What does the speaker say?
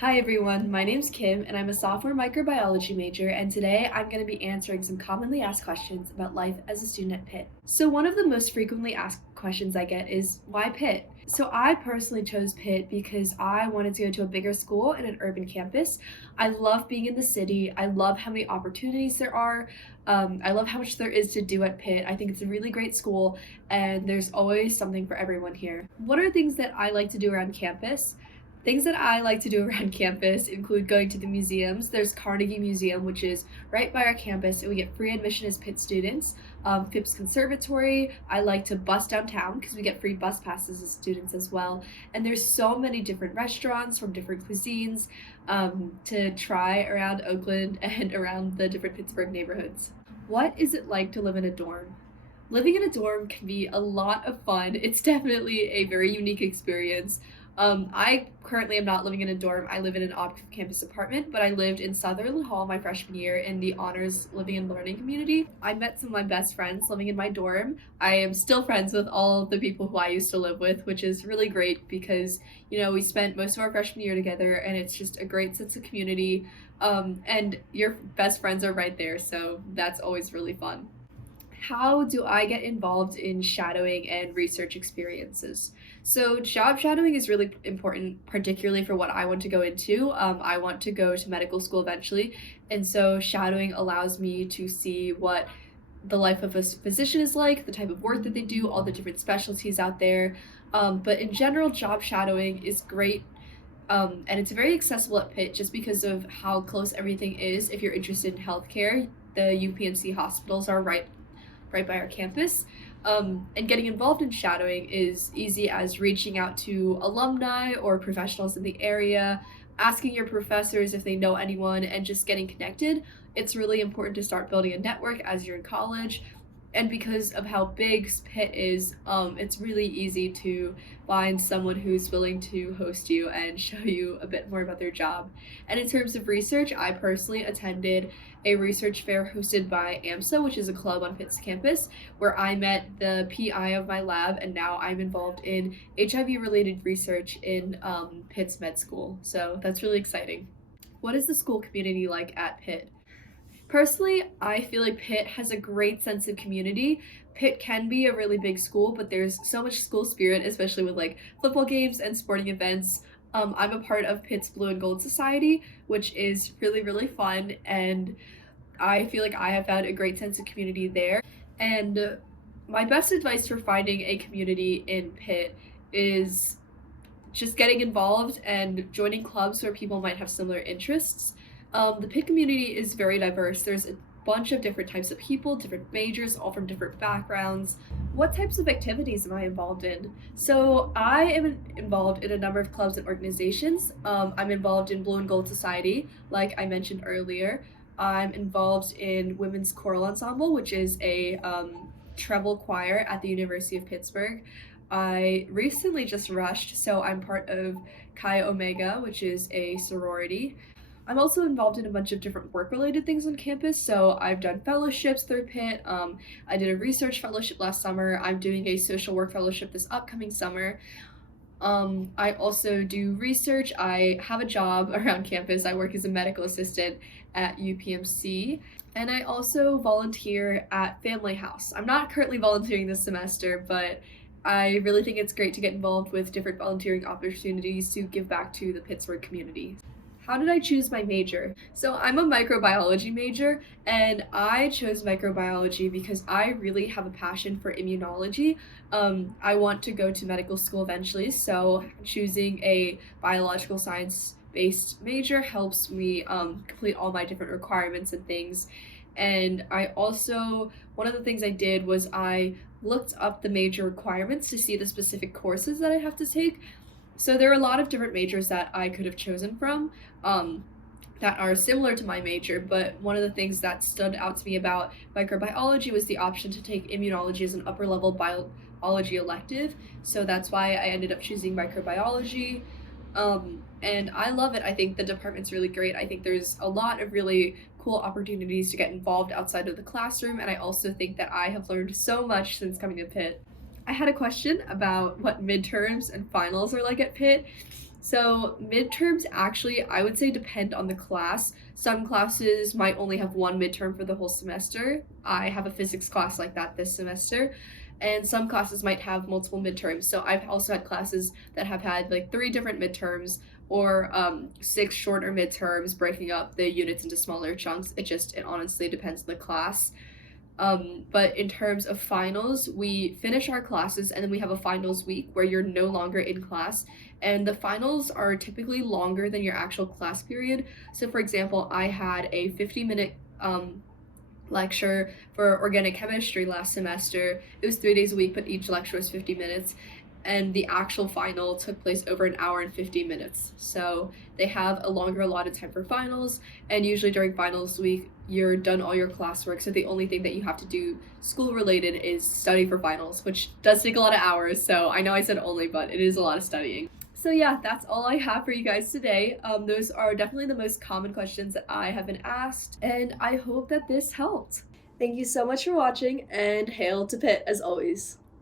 Hi everyone, my name's Kim and I'm a sophomore microbiology major, and today I'm going to be answering some commonly asked questions about life as a student at Pitt. So one of the most frequently asked questions I get is, why Pitt? So I personally chose Pitt because I wanted to go to a bigger school and an urban campus. I love being in the city. I love how many opportunities there are. I love how much there is to do at Pitt. I think it's a really great school and there's always something for everyone here. What are things that I like to do around campus? Things that I like to do around campus include going to the museums. There's Carnegie Museum, which is right by our campus, and we get free admission as Pitt students. Phipps Conservatory, I like to bus downtown because we get free bus passes as students as well. And there's so many different restaurants from different cuisines to try around Oakland and around the different Pittsburgh neighborhoods. What is it like to live in a dorm? Living in a dorm can be a lot of fun. It's definitely a very unique experience. I currently am not living in a dorm. I live in an off-campus apartment, but I lived in Sutherland Hall my freshman year in the honors living and learning community. I met some of my best friends living in my dorm. I am still friends with all of the people who I used to live with, which is really great because, we spent most of our freshman year together and it's just a great sense of community. And your best friends are right there, so that's always really fun. How do I get involved in shadowing and research experiences? So, job shadowing is really important, particularly for what I want to go into. I want to go to medical school eventually, and so shadowing allows me to see what the life of a physician is like, the type of work that they do, all the different specialties out there. But in general, job shadowing is great. And it's very accessible at Pitt just because of how close everything is. If you're interested in healthcare, the UPMC hospitals are right by our campus. And getting involved in shadowing is easy as reaching out to alumni or professionals in the area, asking your professors if they know anyone, and just getting connected. It's really important to start building a network as you're in college. And because of how big Pitt is, it's really easy to find someone who's willing to host you and show you a bit more about their job. And in terms of research, I personally attended a research fair hosted by AMSA, which is a club on Pitt's campus, where I met the PI of my lab, and now I'm involved in HIV-related research in Pitt's med school. So that's really exciting. What is the school community like at Pitt? Personally, I feel like Pitt has a great sense of community. Pitt can be a really big school, but there's so much school spirit, especially with like football games and sporting events. I'm a part of Pitt's Blue and Gold Society, which is really, really fun, and I feel like I have found a great sense of community there. And my best advice for finding a community in Pitt is just getting involved and joining clubs where people might have similar interests. The Pitt community is very diverse. There's a bunch of different types of people, different majors, all from different backgrounds. What types of activities am I involved in? So I am involved in a number of clubs and organizations. I'm involved in Blue and Gold Society, like I mentioned earlier. I'm involved in Women's Choral Ensemble, which is a treble choir at the University of Pittsburgh. I recently just rushed, so I'm part of Chi Omega, which is a sorority. I'm also involved in a bunch of different work-related things on campus, so I've done fellowships through Pitt. I did a research fellowship last summer. I'm doing a social work fellowship this upcoming summer. I also do research. I have a job around campus. I work as a medical assistant at UPMC, and I also volunteer at Family House. I'm not currently volunteering this semester, but I really think it's great to get involved with different volunteering opportunities to give back to the Pittsburgh community. How did I choose my major? So I'm a microbiology major, and I chose microbiology because I really have a passion for immunology. I want to go to medical school eventually, so choosing a biological science-based major helps me complete all my different requirements and things. And one of the things I did was I looked up the major requirements to see the specific courses that I have to take. So there are a lot of different majors that I could have chosen from that are similar to my major, but one of the things that stood out to me about microbiology was the option to take immunology as an upper level biology elective. So that's why I ended up choosing microbiology. And I love it. I think the department's really great. I think there's a lot of really cool opportunities to get involved outside of the classroom, and I also think that I have learned so much since coming to Pitt. I had a question about what midterms and finals are like at Pitt. So midterms actually, I would say, depend on the class. Some classes might only have one midterm for the whole semester. I have a physics class like that this semester. And some classes might have multiple midterms. So I've also had classes that have had like 3 different midterms or 6 shorter midterms, breaking up the units into smaller chunks. It honestly depends on the class. But in terms of finals, we finish our classes and then we have a finals week where you're no longer in class. And the finals are typically longer than your actual class period. So, for example, I had a 50-minute lecture for organic chemistry last semester. It was 3 days a week, but each lecture was 50 minutes. And the actual final took place over an hour and 50 minutes. So they have a longer allotted time for finals, and usually during finals week, you're done all your classwork, so the only thing that you have to do school related is study for finals, which does take a lot of hours. So I know I said only, but it is a lot of studying. So yeah, that's all I have for you guys today. Those are definitely the most common questions that I have been asked, and I hope that this helped. Thank you so much for watching, and hail to Pitt as always.